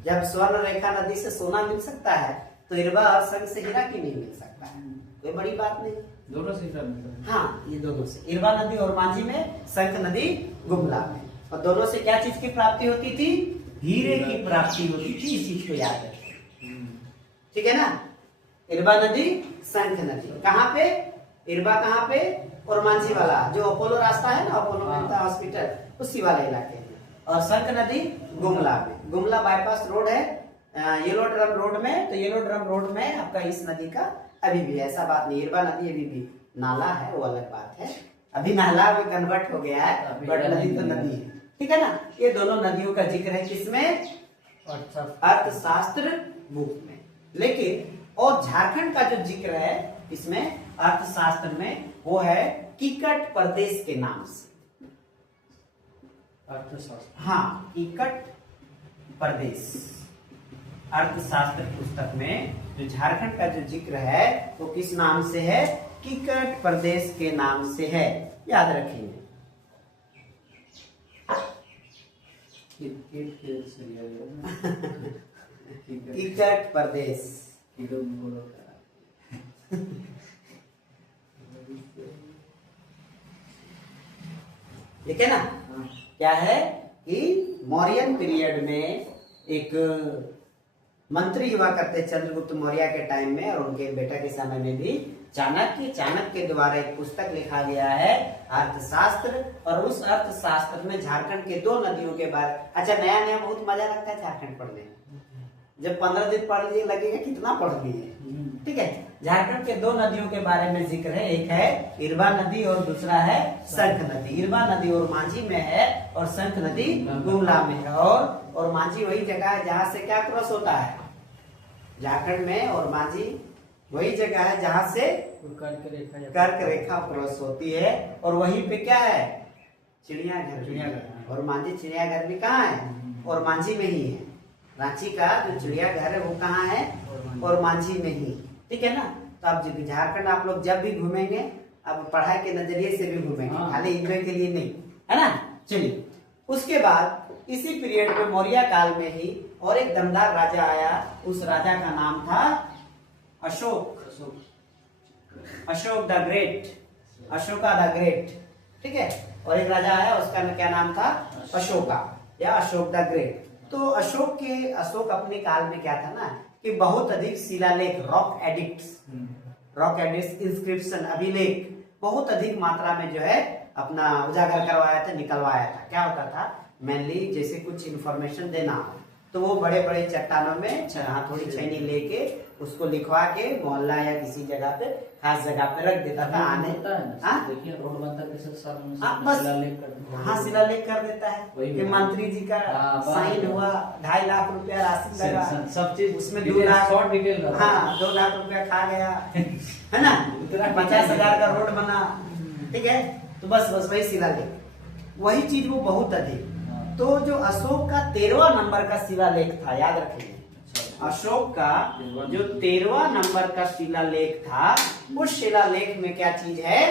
जब स्वर्ण रेखा नदी से सोना मिल सकता है तो इरबा और शंख से हीरा क्यों नहीं मिल सकता है? कोई बड़ी बात नहीं, दोनों से हीरा मिलता है। हाँ, ये दोनों से, इरबा नदी और मांझी में, शंख नदी गुमला में। और दोनों से क्या चीज की प्राप्ति होती थी? हीरे की प्राप्ति होती थी। इस चीज को याद रखें, ठीक है ना। इरबा नदी, शंख नदी कहाँ पे? इरबा कहाँ पे? और मांझी वाला जो अपोलो रास्ता है ना, अपोलो मेहता हॉस्पिटल, उसी वाले इलाके में। और शंख नदी गुमला में। गुमला बाईपास रोड है येलो ड्रम रोड में। तो येलो ड्रम रोड में आपका इस नदी का अभी भी, ऐसा बात नहीं, इरबा नदी अभी भी नाला है, वो अलग बात है। अभी नाला भी कन्वर्ट हो गया है, बट नदी तो नदी है, ठीक है ना। ये दोनों नदियों का जिक्र है किसमें? अर्थशास्त्र बुक में। लेकिन और झारखंड का जो जिक्र है इसमें अर्थशास्त्र में, वो है किकट प्रदेश के नाम से। अर्थशास्त्र, हाँ, किकट प्रदेश। अर्थशास्त्र पुस्तक में जो झारखंड का जो जिक्र है वो किस नाम से है? किकट प्रदेश के नाम से है, याद रखेंगे। किकट प्रदेश, ठीक है ना। क्या है कि मौर्यन पीरियड में एक मंत्री हुआ करते चंद्रगुप्त मौर्य के टाइम में, और उनके बेटा के समय में भी चाणक्य के द्वारा एक पुस्तक लिखा गया है अर्थशास्त्र। और उस अर्थशास्त्र में झारखंड के 2 नदियों के बारे। अच्छा, नया नया बहुत मजा लगता है झारखंड पढ़ने में। जब 15 दिन पढ़ लिए लगेगा कितना पढ़ लिए, ठीक है। झारखंड के 2 नदियों के बारे में जिक्र है। एक है इरबा नदी और दूसरा है शंख नदी। इरबा नदी और मांझी में है और शंख नदी गुमला में है। और मांझी वही जगह है जहाँ से क्या क्रॉस होता है झारखंड में, और मांझी वही जगह है जहाँ से कर्क रेखा क्रॉस होती है। और वहीं पे क्या है? चिड़ियाघर। और मांझी चिड़ियाघर भी कहाँ है? और मांझी में ही है। रांची का जो चिड़ियाघर है वो कहाँ है? और मांझी में ही, ठीक है ना। तो अब झारखंड आप लोग जब भी घूमेंगे, अब पढ़ाई के नजरिए से भी घूमेंगे, खाली एंजॉय के लिए नहीं, है ना। चलिए, उसके बाद इसी पीरियड में मौर्य काल में ही और एक दमदार राजा आया। उस राजा का नाम था Ashok the great, Ashoka the great, ठीक है। और एक राजा आया, उसका क्या नाम था? अशोका या अशोक द ग्रेट। तो अशोक अपने काल में क्या था ना कि बहुत अधिक शिलालेख, रॉक एडिक्ट्स, इंस्क्रिप्शन, अभिलेख बहुत अधिक मात्रा में जो है अपना उजागर करवाया था, निकलवाया था। क्या होता था? मेनली जैसे कुछ इंफॉर्मेशन देना हो तो वो बड़े बड़े चट्टानों में थोड़ी छैनी लेके उसको लिखवा के मोहल्ला या किसी जगह पे, खास जगह पे रख देता था। आने देखिए रोड बनता हाँ, शिलालेख कर देता है कि मंत्री जी का साइन हुआ, 2.5 लाख रुपया राशि लगा, सब चीज उसमें 2 लाख, शॉर्ट डिटेल, हाँ 2 लाख रुपया खा गया, है ना। 50,000 का रोड बना, ठीक है। तो बस वही शिलालेख, वही चीज वो बहुत अधिक। तो जो अशोक का 13वां नंबर का शिलालेख था, याद रखेंगे, अशोक का जो 13वां नंबर का शिलालेख था, उस शिलालेख में क्या चीज है?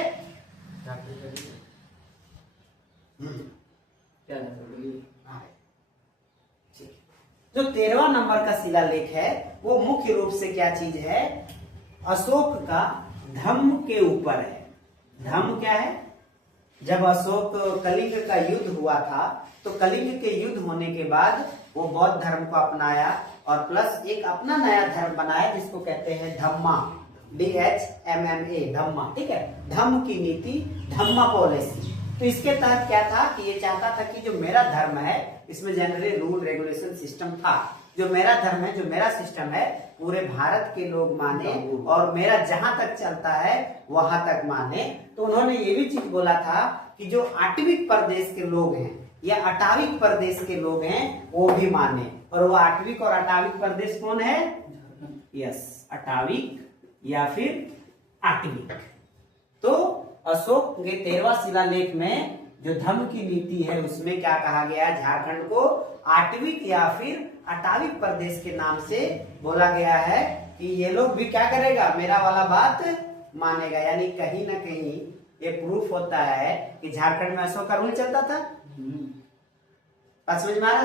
क्या है सर बोलिए। जो 13वां नंबर का शिलालेख है वो मुख्य रूप से क्या चीज है, अशोक का धम्म के ऊपर है। धम्म क्या है, जब अशोक कलिंग का युद्ध हुआ था तो कलिंग के युद्ध होने के बाद वो बौद्ध धर्म को अपनाया और प्लस एक अपना नया धर्म बनाया जिसको कहते हैं धम्मा, DHMMA, धम्मा। ठीक है, धम्म की नीति, धम्मा पॉलिसी। तो इसके तहत क्या था कि ये चाहता था कि जो मेरा धर्म है इसमें जनरली रूल रेगुलेशन सिस्टम था, जो मेरा धर्म है, जो मेरा सिस्टम है, पूरे भारत के लोग माने और मेरा जहां तक चलता है वहां तक माने। तो उन्होंने ये भी चीज बोला था कि जो आटविक प्रदेश के लोग हैं या अटाविक प्रदेश के लोग हैं वो भी माने। और वो आटविक और अटाविक प्रदेश कौन है? यस, अटाविक या फिर आटविक। तो अशोक के 13वां शिलालेख में जो धम्म की नीति है उसमें क्या कहा गया, झारखंड को आटविक या फिर अटाविक प्रदेश के नाम से बोला गया है कि ये लोग भी क्या करेगा, मेरा वाला बात मानेगा। यानी कहीं ना कहीं ये प्रूफ होता है कि झारखंड में अशोक का रूल चलता था। बात समझ में आ रहा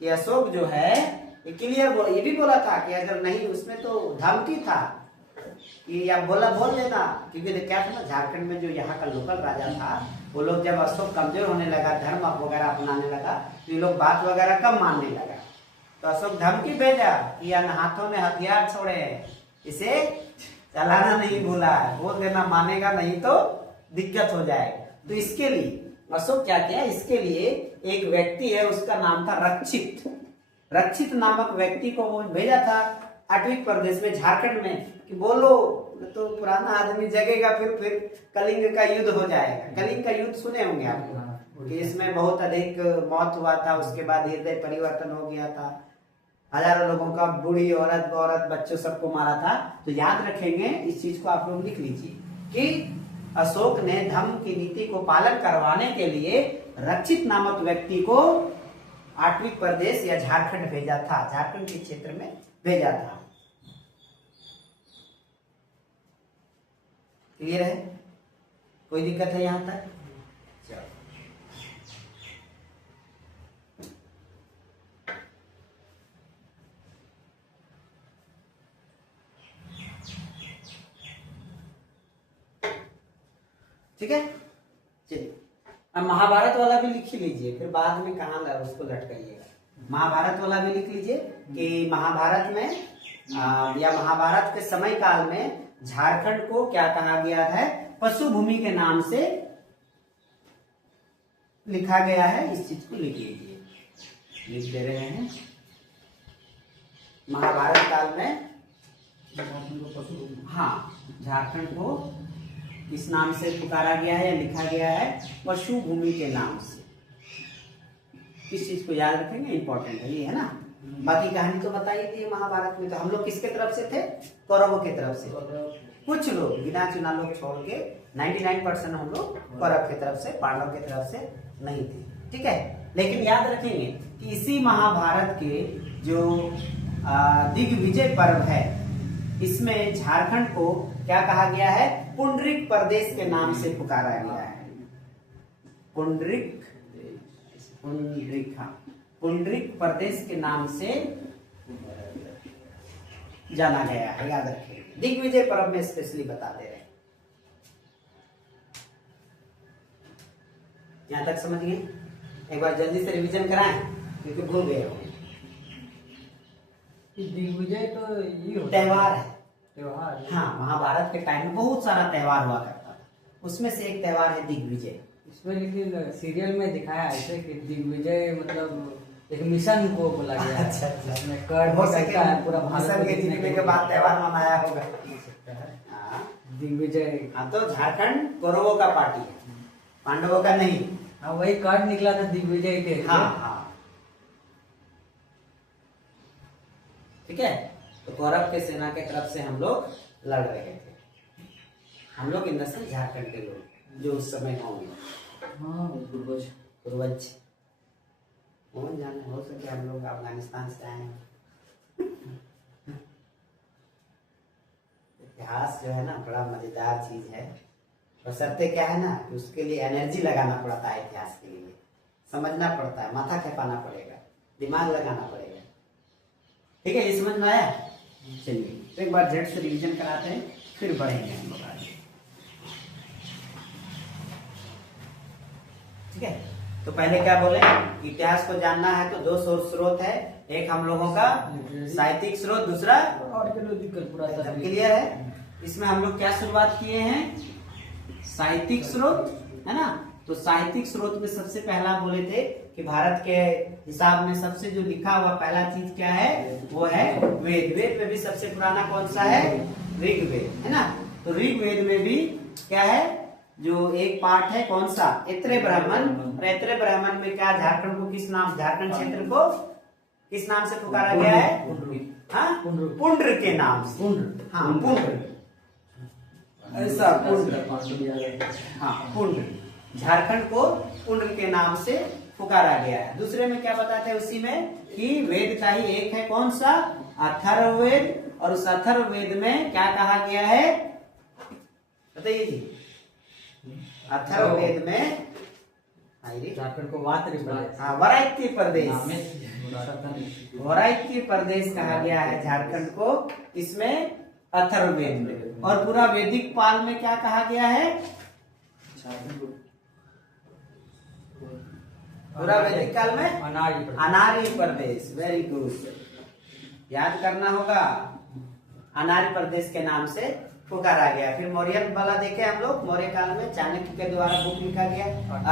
कि अशोक जो है ये क्लियर ये भी बोला था कि अगर नहीं उसमें तो धमकी था कि आप बोल लेना, क्योंकि क्या था ना, झारखंड में जो यहाँ का लोकल राजा था वो लोग जब अशोक कमजोर होने लगा, धर्म वगैरह अपनाने लगा, तो ये लोग बात वगैरह कम मानने लगा। तो अशोक धमकी भेजा कि इन हाथों में हथियार छोड़े, इसे चलाना नहीं भूला है, बोल देना, मानेगा नहीं तो दिक्कत हो जाएगा। तो इसके लिए अशोक क्या किया, इसके लिए एक व्यक्ति है उसका नाम था रक्षित नामक व्यक्ति को वो भेजा था आटविक प्रदेश में, झारखंड में, कि बोलो तो पुराना आदमी जगेगा, फिर कलिंग का युद्ध हो जाएगा। कलिंग का युद्ध सुने होंगे आप कि इसमें बहुत अधिक मौत हुआ था, उसके बाद हृदय परिवर्तन हो गया था, हजारों लोगों का, बूढ़ी औरत बच्चों सबको मारा था। तो याद रखेंगे, इस चीज को आप लोग लिख लीजिए कि अशोक ने धम्म की नीति को पालन करवाने के लिए रक्षित नामक व्यक्ति को आटविक प्रदेश या झारखंड भेजा था, झारखंड के क्षेत्र में भेजा था। क्लियर है? कोई दिक्कत है यहां तक? चलो, ठीक है। चलिए, अब महाभारत वाला भी लिख ही लीजिए, फिर बाद में कहाँ उसको लटकाइएगा। महाभारत वाला भी लिख लीजिए कि महाभारत में या महाभारत के समय काल में झारखंड को क्या कहा गया है, पशु भूमि के नाम से लिखा गया है। इस चीज को लिख लीजिए, लिख दे रहे हैं। महाभारत काल में हाँ, झारखंड को किस नाम से पुकारा गया है या लिखा गया है, पशु भूमि के नाम से। इस चीज को याद रखेंगे, इंपॉर्टेंट है ये, है ना। बाकी कहानी तो बताई थी महाभारत में। तो हम लोग किसके तरफ से थे? कौरवों के तरफ से। कुछ लोग गिना चुना लोग छोड़ के 99% हम लोग कौरव की तरफ से, पांडव की तरफ से नहीं थे। ठीक है, लेकिन याद रखेंगे कि इसी महाभारत के जो दिग्विजय पर्व है, इसमें झारखंड को क्या कहा गया है, पुंडरिक प्रदेश के नाम से पुकारा गया है। पुंडरिक प्रदेश के नाम से जाना गया है, याद रखें। दिग्विजय पर्व में स्पेशली बता दे रहे हैं। यहां तक समझ गए? एक बार जल्दी से रिवीजन कराएं क्योंकि भूल गए हो। दिग्विजय तो ये त्योहार है, त्योहार। हाँ, महाभारत के टाइम में बहुत सारा त्योहार हुआ करता था, उसमें से एक त्योहार है दिग्विजय। इसमें लेकिन सीरियल में दिखाया ऐसे कि दिग्विजय मतलब एक मिशन को बोला गया है। अच्छा, हो सकता है पूरा भारत के जीतने के बाद त्योहार मनाया होगा। दिग्विजय। हाँ, तो झारखंड कौरवों का पार्टी है, पांडवों का नहीं। हाँ, वही कार्ड निकला था दिग्विजय के। हाँ, ठीक है। तो कौरव के सेना के तरफ से हम लोग लड़ रहे थे, हम लोग इन से झारखंड के लोग जो उस समय होंगे। हाँ, पूर्वज कौन जाने, हो सके हम लोग अफगानिस्तान से आए हैं। इतिहास जो है ना बड़ा मजेदार चीज है। बशर्ते क्या है ना कि उसके लिए एनर्जी लगाना पड़ता है, इतिहास के लिए समझना पड़ता है, माथा खपाना पड़ेगा, दिमाग लगाना पड़ेगा। ठीक है, ये समझ में आया? चलिए तो एक बार झट से रिवीजन कराते हैं, फिर बढ़ेंगे हम लोग आगे। ठीक है, तो पहले क्या बोले, इतिहास को जानना है तो दो सोर्स स्रोत है, एक हम लोगों का साहित्यिक स्रोत, दूसरा आर्कियोलॉजिकल। क्लियर है? इसमें हम लोग क्या शुरुआत किए हैं, साहित्यिक स्रोत, है ना। तो साहित्यिक स्रोत में सबसे पहला बोले थे कि भारत के हिसाब में सबसे जो लिखा हुआ पहला चीज क्या है, वो है वेद। वेद में भी सबसे पुराना कौन सा है, ऋग्वेद, है ना। तो ऋग्वेद में भी क्या है, जो एक पाठ है कौन सा, ऐत्रेय ब्राह्मण। और ऐत्रेय ब्राह्मण में क्या, झारखंड को किस नाम, झारखंड क्षेत्र को किस नाम से पुकारा गया है, पुंड्र के नाम से। हाँ, पुंड्र, ऐसा पुंड्र, हाँ पुंड्र, झारखंड को पुंड्र के नाम से पुकारा गया है। दूसरे में क्या बताते हैं उसी में कि वेद का ही एक है कौन सा, अथर्ववेद। और उस अथर्ववेद में क्या कहा गया है, बताइए जी। अथर्ववेद में झारखंड को वराइती प्रदेश, वराइती प्रदेश कहा गया है झारखंड को, इसमें अथर्ववेद में। और पूरा वैदिक काल में क्या कहा गया है, पूरा वैदिक काल में अनार्य प्रदेश। वेरी गुड, याद करना होगा, अनार्य प्रदेश के नाम से पुकारा गया। फिर मौर्य वाला देखे हम लोग, मौर्य काल में चाणक्य के द्वारा बुक लिखा गया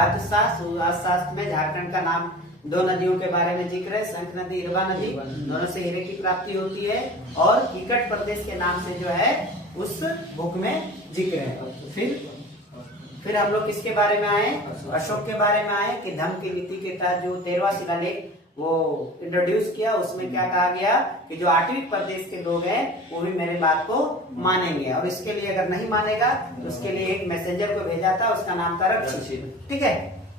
अर्थशास्त्र। अर्थशास्त्र में झारखंड का नाम, दो नदियों के बारे में जिक्र है, शंख नदी, इरवा नदी, दोनों से हीरे की प्राप्ति होती है। और कीकट प्रदेश के नाम से जो है उस बुक में जिक्र है। फिर हम लोग किसके बारे में आए, अशोक के बारे में आए कि धम्म की नीति के तहत जो 13वां शिलालेख वो इंट्रोड्यूस किया, उसमें क्या कहा गया कि जो 8वीं प्रदेश के लोग हैं वो भी मेरे बात को मानेंगे। और इसके लिए अगर नहीं मानेगा तो उसके लिए एक मैसेंजर को भेजा था, उसका नाम था रक्षित। ठीक है,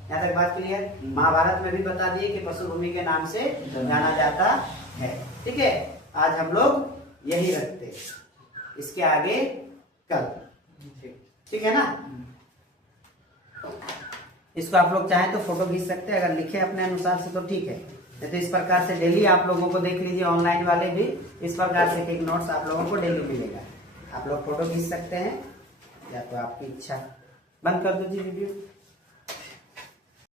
यहाँ तक बात क्लियर। महाभारत में भी बता दिए कि पशु भूमि के नाम से जाना जाता है। ठीक है, आज हम लोग यही रखते, इसके आगे कल, ठीक है ना। इसको आप लोग चाहें तो फोटो खींच सकते हैं, अगर लिखे अपने अनुसार से तो ठीक है, नहीं तो इस प्रकार से डेली आप लोगों को देख लीजिए, ऑनलाइन वाले भी इस प्रकार से एक नोट्स आप लोगों को डेली मिलेगा। आप लोग फोटो खींच सकते हैं या तो आपकी इच्छा। बंद कर दीजिए वीडियो।